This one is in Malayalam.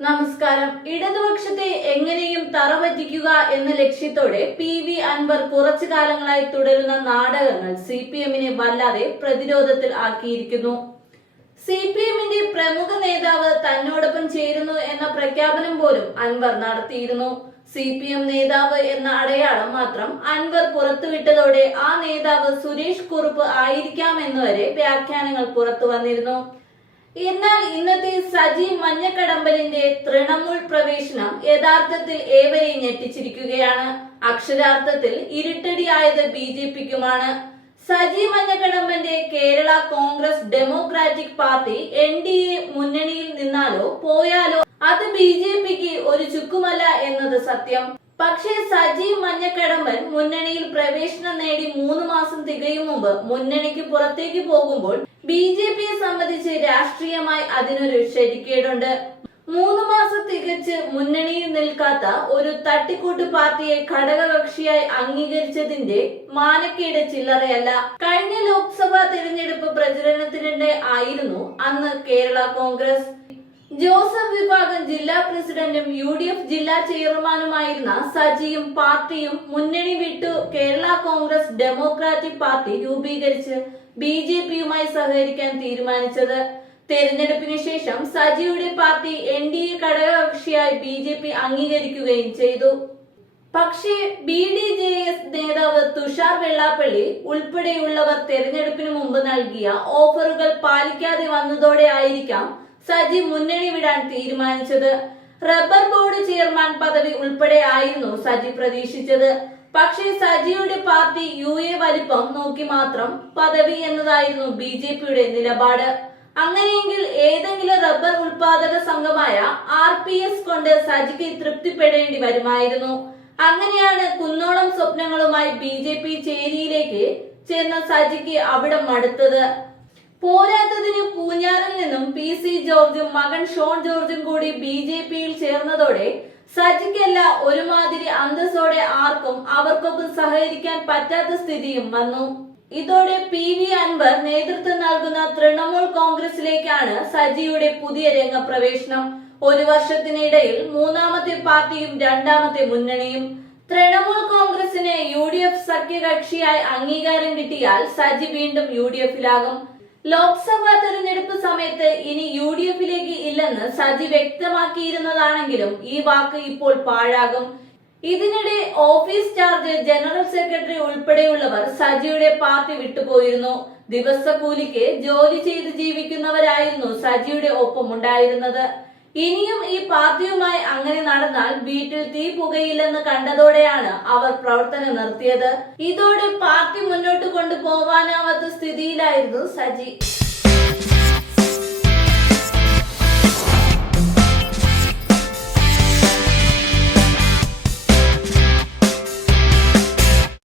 നമസ്കാരം. ഇടതുപക്ഷത്തെ എങ്ങനെയും തറപറ്റിക്കുക എന്ന ലക്ഷ്യത്തോടെ പി വി അൻവർ കുറച്ചു കാലങ്ങളായി തുടരുന്ന നാടകങ്ങൾ സി പി എമ്മിനെ വല്ലാതെ പ്രതിരോധത്തിൽ ആക്കിയിരിക്കുന്നു. സി പി എമ്മിന്റെ പ്രമുഖ നേതാവ് തന്നോടൊപ്പം ചേരുന്നു എന്ന പ്രഖ്യാപനം പോലും അൻവർ നടത്തിയിരുന്നു. സി പി എം നേതാവ് എന്ന അടയാളം മാത്രം അൻവർ പുറത്തുവിട്ടതോടെ ആ നേതാവ് സുരേഷ് കുറുപ്പ് ആയിരിക്കാമെന്നുവരെ വ്യാഖ്യാനങ്ങൾ പുറത്തു വന്നിരുന്നു. എന്നാൽ ഇന്നത്തെ സജി മഞ്ഞക്കടമ്പലിന്റെ തൃണമൂൽ പ്രവേശനം യഥാർത്ഥത്തിൽ ഏവരെയും ഞെട്ടിച്ചിരിക്കുകയാണ്. അക്ഷരാർത്ഥത്തിൽ ഇരുട്ടടിയായത് ബി ജെ പിക്കുമാണ് Saji മഞ്ഞക്കടമ്പന്റെ Kerala Congress Democratic Party N D A മുന്നണിയിൽ നിന്നാലോ പോയാലോ അത് ബി ജെ പിക്ക് ഒരു ചുക്കുമല്ല എന്നത് സത്യം. പക്ഷേ സജി മഞ്ഞക്കടമ്പൻ മുന്നണിയിൽ പ്രവേശനം നേടി മൂന്ന് മാസം തികയും മുമ്പ് മുന്നണിക്ക് പുറത്തേക്ക് പോകുമ്പോൾ ബി ജെ പിയെ സംബന്ധിച്ച് രാഷ്ട്രീയമായി അതിനൊരു ശരിക്കേടുണ്ട്. മൂന്ന് മാസം തികച്ച് മുന്നണിയിൽ നിൽക്കാത്ത ഒരു തട്ടിക്കൂട്ട് പാർട്ടിയെ ഘടകകക്ഷിയായി അംഗീകരിച്ചതിന്റെ മാനക്കേട് ചില്ലറയല്ല. കഴിഞ്ഞ ലോക്സഭാ തിരഞ്ഞെടുപ്പ് പ്രചരണത്തിനിടെ ആയിരുന്നു അന്ന് കേരള കോൺഗ്രസ്. ജോസഫ് വിഭാഗം ജില്ലാ പ്രസിഡന്റും യു ഡി എഫ് ജില്ലാ ചെയർമാനുമായിരുന്ന സജിയും പാർട്ടിയും മുന്നണി വിട്ടു കേരള കോൺഗ്രസ് ഡെമോക്രാറ്റിക് പാർട്ടി രൂപീകരിച്ച് ബി ജെ പിയുമായി സഹകരിക്കാൻ തീരുമാനിച്ചത്. തെരഞ്ഞെടുപ്പിന് ശേഷം സജിയുടെ പാർട്ടി എൻ ഡി എ ഘടകകക്ഷിയായി ബി ജെ പി അംഗീകരിക്കുകയും ചെയ്തു. പക്ഷേ ബി ഡി ജെ എസ് നേതാവ് തുഷാർ വെള്ളാപ്പള്ളി ഉൾപ്പെടെയുള്ളവർ തെരഞ്ഞെടുപ്പിന് മുമ്പ് നൽകിയ ഓഫറുകൾ പാലിക്കാതെ വന്നതോടെ ആയിരിക്കാം സജി മുന്നണി വിടാൻ തീരുമാനിച്ചത്. റബ്ബർ ബോർഡ് ചെയർമാൻ പദവി ഉൾപ്പെടെ ആയിരുന്നു സജി പ്രതീക്ഷിച്ചത്. പക്ഷേ സജിയുടെ പാർട്ടി യു എ വലിപ്പം നോക്കി മാത്രം പദവി എന്നതായിരുന്നു ബി ജെ പിയുടെ നിലപാട്. അങ്ങനെയെങ്കിൽ ഏതെങ്കിലും റബ്ബർ ഉൽപാദക സംഘമായ ആർ പി എസ് കൊണ്ട് സജിക്ക് തൃപ്തിപ്പെടേണ്ടി വരുമായിരുന്നു. അങ്ങനെയാണ് കുന്നോളം സ്വപ്നങ്ങളുമായി ബി ജെ പി ചേരിയിലേക്ക് ചെന്ന സജിക്ക് അവിടെ മടുത്തത് പോരാത്തതിന് പൂഞ്ഞാറിൽ നിന്നും പി സി ജോർജും മകൻ ഷോൺ ജോർജും കൂടി ബി ജെ പിയിൽ ചേർന്നതോടെ സജിക്കല്ല ഒരുമാതിരി അന്തസ്സോടെ ആർക്കും അവർക്കൊപ്പം സഹകരിക്കാൻ പറ്റാത്ത സ്ഥിതിയും വന്നു. ഇതോടെ പി വി അൻവർ നേതൃത്വം നൽകുന്ന തൃണമൂൽ കോൺഗ്രസിലേക്കാണ് സജിയുടെ പുതിയ രംഗപ്രവേശനം. ഒരു വർഷത്തിനിടയിൽ മൂന്നാമത്തെ പാർട്ടിയും രണ്ടാമത്തെ മുന്നണിയും. തൃണമൂൽ കോൺഗ്രസിന് യു ഡി എഫ് സഖ്യകക്ഷിയായി അംഗീകാരം കിട്ടിയാൽ സജി വീണ്ടും യു ഡി എഫിലാകും. ലോക്സഭാ തെരഞ്ഞെടുപ്പ് സമയത്ത് ഇനി യു ഡി എഫിലേക്ക് ഇല്ലെന്ന് സജി വ്യക്തമാക്കിയിരുന്നതാണെങ്കിലും ഈ വാക്ക് ഇപ്പോൾ പാഴാകും. ഇതിനിടെ ഓഫീസ് ചാർജ് ജനറൽ സെക്രട്ടറി ഉൾപ്പെടെയുള്ളവർ സജിയുടെ പാർട്ടി വിട്ടുപോയിരുന്നു. ദിവസക്കൂലിക്ക് ജോലി ചെയ്ത് ജീവിക്കുന്നവരായിരുന്നു സജിയുടെ ഒപ്പം ഉണ്ടായിരുന്നത് ഇനിയും ഈ പാർട്ടിയുമായി അങ്ങനെ നടന്നാൽ വീട്ടിൽ തീ പുകയില്ലെന്ന് കണ്ടതോടെയാണ് അവർ പ്രവർത്തനം നിർത്തിയത്. ഇതോടെ പാർട്ടി മുന്നോട്ട് കൊണ്ടുപോവാനാവാത്ത സ്ഥിതിയിലായിരുന്നു സജി.